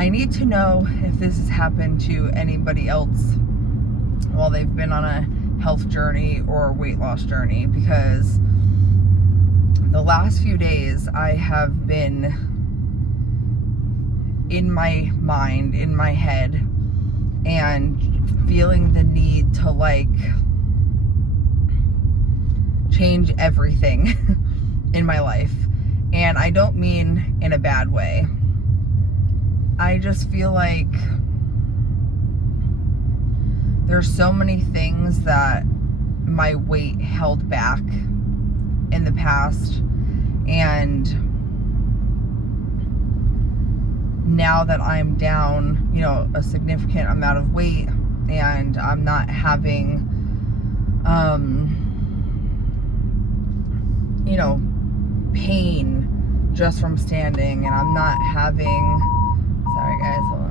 I need to know if this has happened to anybody else while they've been on a health journey or a weight loss journey, because the last few days I have been in my mind, in my head, and feeling the need to like change everything in my life. And I don't mean in a bad way. I just feel like there's so many things that my weight held back in the past, and now that I'm down, a significant amount of weight, and I'm not having pain just from standing, and I'm not having, sorry guys, hold on.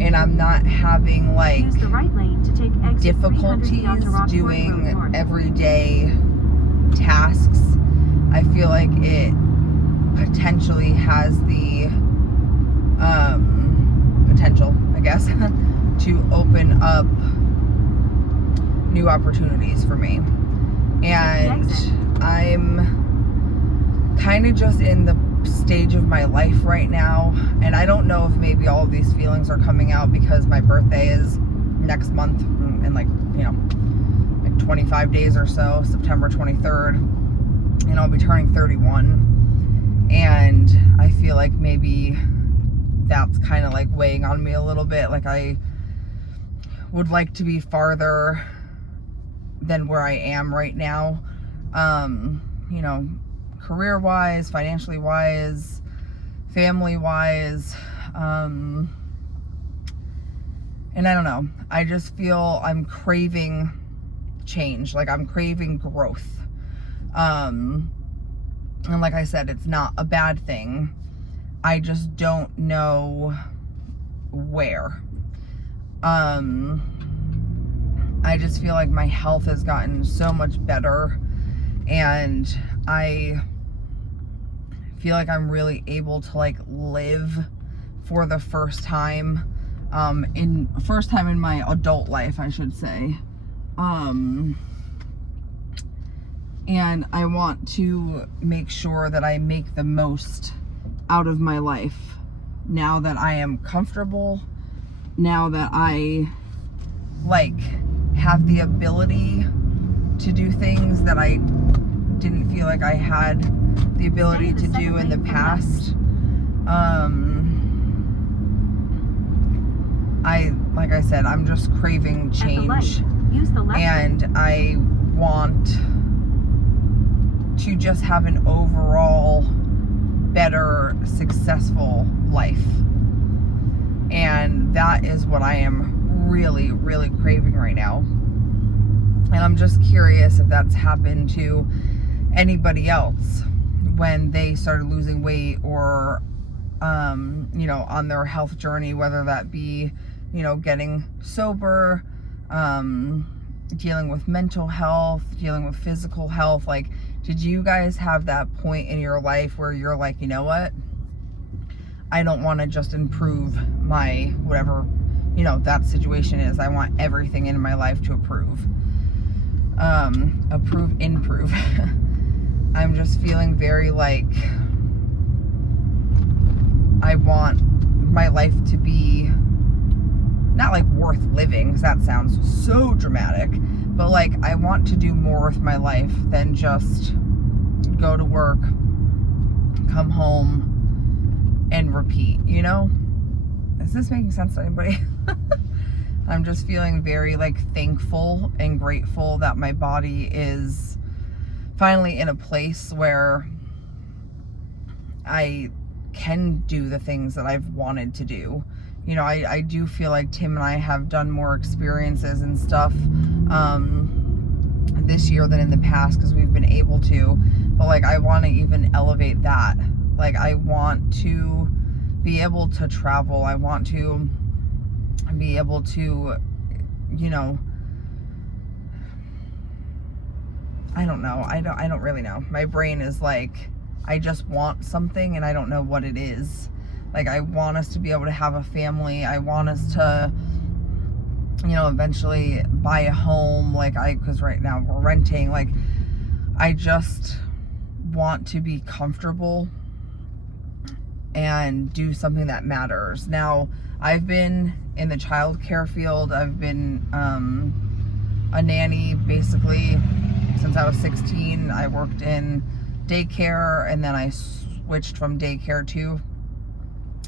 And I'm not having like use the right lane to take exit difficulties doing everyday tasks. I feel like it potentially has the potential, I guess, to open up new opportunities for me. And I'm kind of just in the stage of my life right now, and I don't know if maybe all of these feelings are coming out because my birthday is next month in like 25 days or so, September 23rd, and I'll be turning 31, and I feel like maybe that's kind of like weighing on me a little bit. Like I would like to be farther than where I am right now, career wise, financially wise, family wise, and I don't know, I just feel I'm craving change, like I'm craving growth, and like I said, it's not a bad thing, I just don't know where. I just feel like my health has gotten so much better, and I feel like I'm really able to like live for the first time in my adult life, I should say. And I want to make sure that I make the most out of my life now that I am comfortable, now that I like have the ability to do things that I didn't feel like I had the ability to do in the past. Like I said, I'm just craving change, and I want to just have an overall better, successful life, and that is what I am really, really craving right now. And I'm just curious if that's happened to anybody else when they started losing weight, or on their health journey, whether that be getting sober, dealing with mental health, dealing with physical health. Like, did you guys have that point in your life where you're like, you know what, I don't want to just improve my whatever that situation is, I want everything in my life to improve. I'm just feeling very like I want my life to be not like worth living, because that sounds so dramatic, but like I want to do more with my life than just go to work, come home, and repeat, Is this making sense to anybody? I'm just feeling very like thankful and grateful that my body is finally in a place where I can do the things that I've wanted to do. I do feel like Tim and I have done more experiences and stuff this year than in the past, because we've been able to, but like I want to even elevate that. Like I want to be able to travel, I want to be able to, I don't know. I don't really know. My brain is like I just want something and I don't know what it is. Like, I want us to be able to have a family. I want us to, eventually buy a home. Because right now we're renting. Like, I just want to be comfortable and do something that matters. Now, I've been in the childcare field. I've been a nanny basically since I was 16. I worked in daycare, and then I switched from daycare to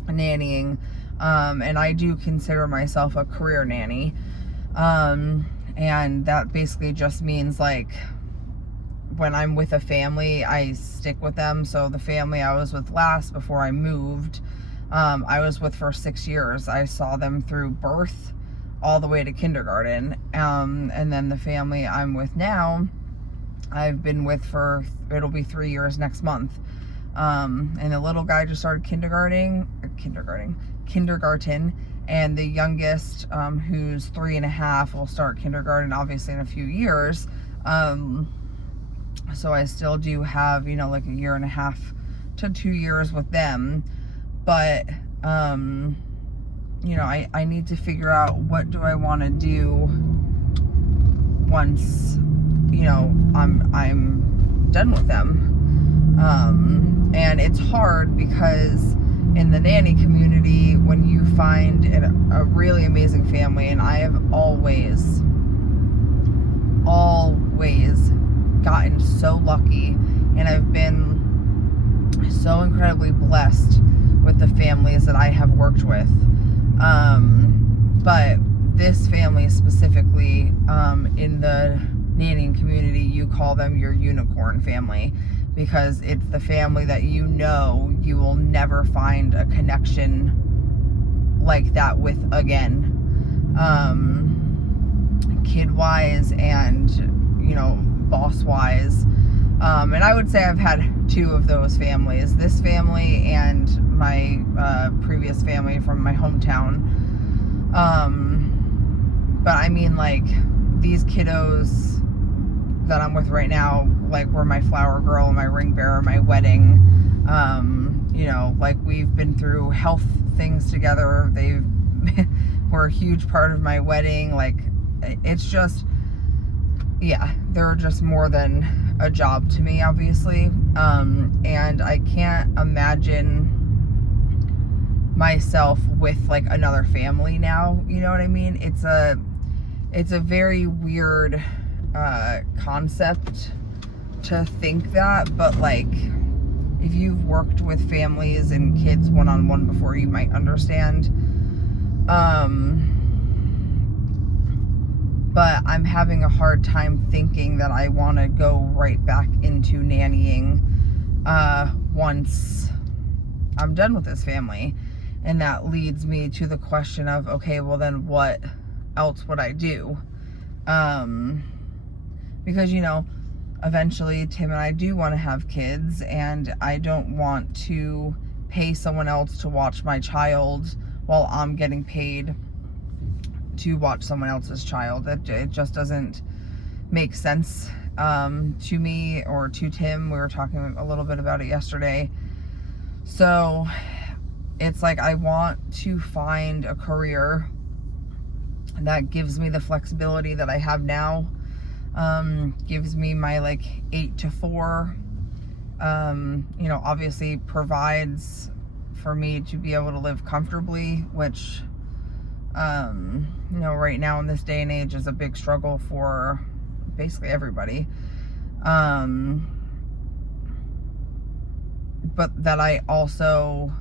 nannying, and I do consider myself a career nanny, and that basically just means like when I'm with a family, I stick with them. So the family I was with last before I moved, I was with for 6 years. I saw them through birth all the way to kindergarten, and then the family I'm with now, I've been with for, it'll be 3 years next month. And the little guy just started kindergarten, and the youngest, who's 3.5, will start kindergarten obviously in a few years. So I still do have, like 1.5 to 2 years with them, but, I need to figure out what do I want to do once, I'm done with them. And it's hard because in the nanny community, when you find a really amazing family, and I have always gotten so lucky, and I've been so incredibly blessed with the families that I have worked with. But this family specifically, in the nannying community, you call them your unicorn family, because it's the family that you will never find a connection like that with again, kid-wise and, boss-wise. And I would say I've had 2 of those families, this family and my previous family from my hometown. But I mean, like, these kiddos that I'm with right now, like, were my flower girl, my ring bearer, my wedding. Like, we've been through health things together. They were a huge part of my wedding. Like, it's just, they're just more than a job to me, obviously. And I can't imagine myself with like another family now. You know what I mean? It's a very weird concept to think that, but like, if you've worked with families and kids one-on-one before, you might understand. But I'm having a hard time thinking that I want to go right back into nannying once I'm done with this family. And that leads me to the question of, okay, well then what else would I do? Because, eventually Tim and I do want to have kids, and I don't want to pay someone else to watch my child while I'm getting paid to watch someone else's child. It just doesn't make sense to me or to Tim. We were talking a little bit about it yesterday. So it's like, I want to find a career that gives me the flexibility that I have now, gives me my like 8 to 4, obviously provides for me to be able to live comfortably, which, right now in this day and age is a big struggle for basically everybody. But that I also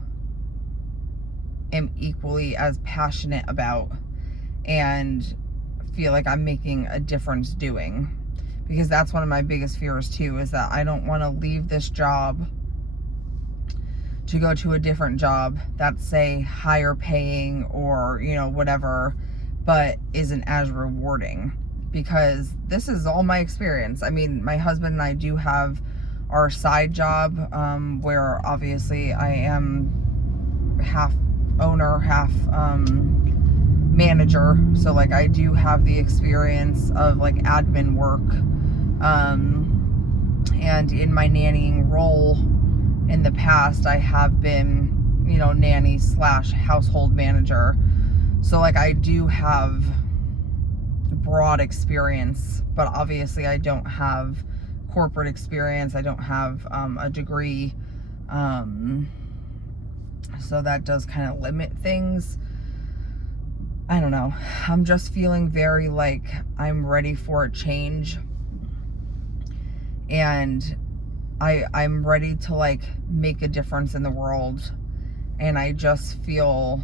am equally as passionate about and feel like I'm making a difference doing. Because that's one of my biggest fears too, is that I don't want to leave this job to go to a different job that's, say, higher paying or, whatever, but isn't as rewarding. Because this is all my experience. I mean, my husband and I do have our side job, where obviously I am half owner, half manager. So like, I do have the experience of like admin work. And in my nannying role, in the past I have been, you know, nanny / household manager. So like I do have broad experience, but obviously I don't have corporate experience. I don't have a degree. So that does kind of limit things. I don't know. I'm just feeling very like I'm ready for a change. And I'm ready to like make a difference in the world. And I just feel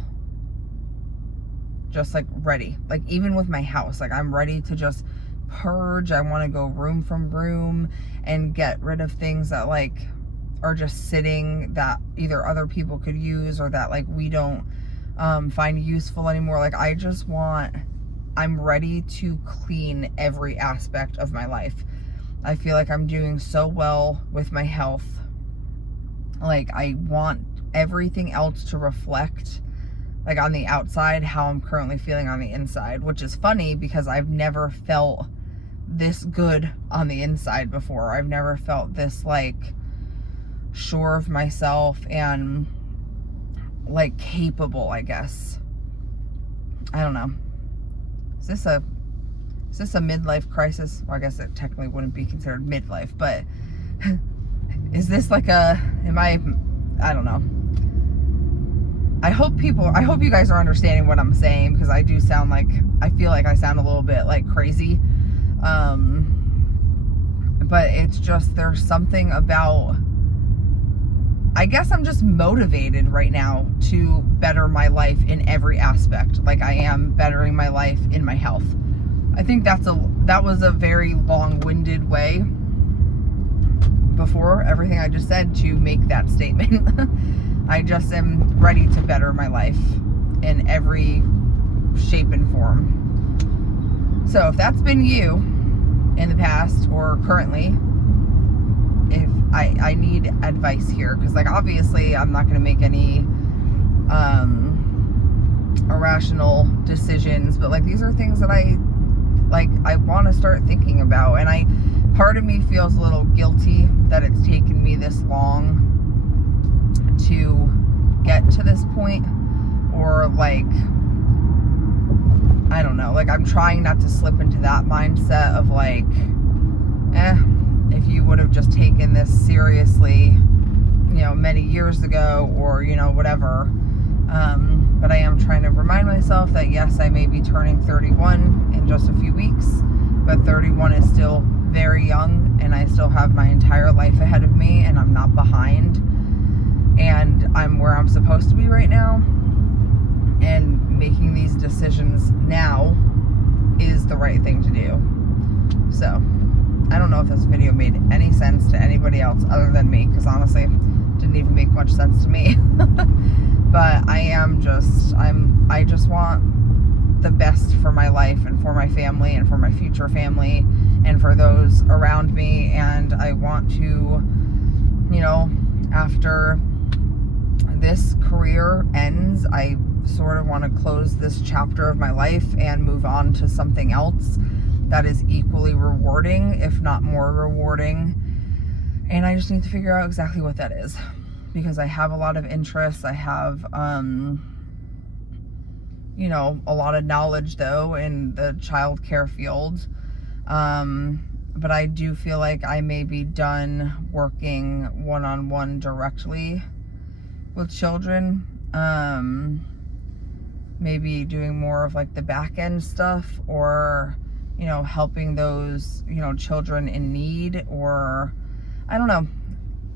just like ready. Like even with my house, like I'm ready to just purge. I want to go room from room and get rid of things that like are just sitting that either other people could use or that like we don't find useful anymore. Like I'm ready to clean every aspect of my life. I feel like I'm doing so well with my health. Like I want everything else to reflect like on the outside how I'm currently feeling on the inside, which is funny because I've never felt this good on the inside before. I've never felt this like sure of myself and like capable, I guess. I don't know. Is this a midlife crisis? Well, I guess it technically wouldn't be considered midlife, but is this like I don't know. I hope you guys are understanding what I'm saying, because I feel like I sound a little bit like crazy. But it's just, there's something about, I guess I'm just motivated right now to better my life in every aspect. Like I am bettering my life in my health. I think that was a very long-winded way before everything I just said to make that statement. I just am ready to better my life in every shape and form. So if that's been you in the past or currently, if I need advice here, because like obviously I'm not going to make any irrational decisions, but like these are things that I want to start thinking about, and part of me feels a little guilty that it's taken me this long to get to this point, or like I don't know, like I'm trying not to slip into that mindset of like, if you would have just taken this seriously, you know, many years ago, or you know, whatever. But I am trying to remind myself that yes, I may be turning 31 in just a few weeks, but 31 is still very young, and I still have my entire life ahead of me, and I'm not behind, and I'm where I'm supposed to be right now, and making these decisions now is the right thing to do. So I don't know if this video made any sense to anybody else other than me, because honestly, it didn't even make much sense to me. But I just want the best for my life and for my family and for my future family and for those around me. And I want to, you know, after this career ends, I sort of want to close this chapter of my life and move on to something else that is equally rewarding, if not more rewarding. And I just need to figure out exactly what that is, because I have a lot of interests. I have, you know, a lot of knowledge though in the childcare field. But I do feel like I may be done working one-on-one directly with children. Maybe doing more of like the back end stuff, or, you know, helping those, you know, children in need, or I don't know.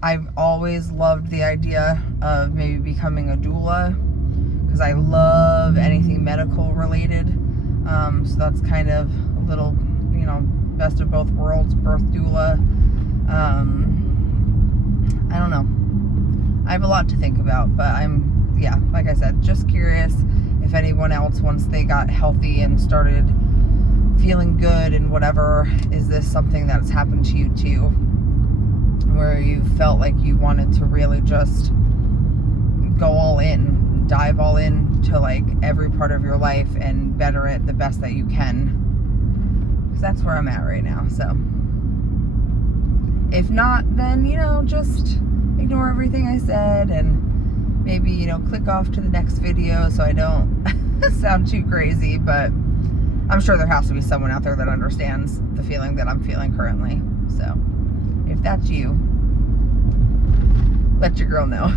I've always loved the idea of maybe becoming a doula, because I love anything medical related. So that's kind of a little, you know, best of both worlds, birth doula. I don't know. I have a lot to think about, but yeah, like I said, just curious if anyone else, once they got healthy and started feeling good and whatever, is this something that's happened to you too, where you felt like you wanted to really just go all in, dive all in to like every part of your life and better it the best that you can? Because that's where I'm at right now. So if not, then, you know, just ignore everything I said and maybe, you know, click off to the next video so I don't sound too crazy, but I'm sure there has to be someone out there that understands the feeling that I'm feeling currently. So if that's you, let your girl know.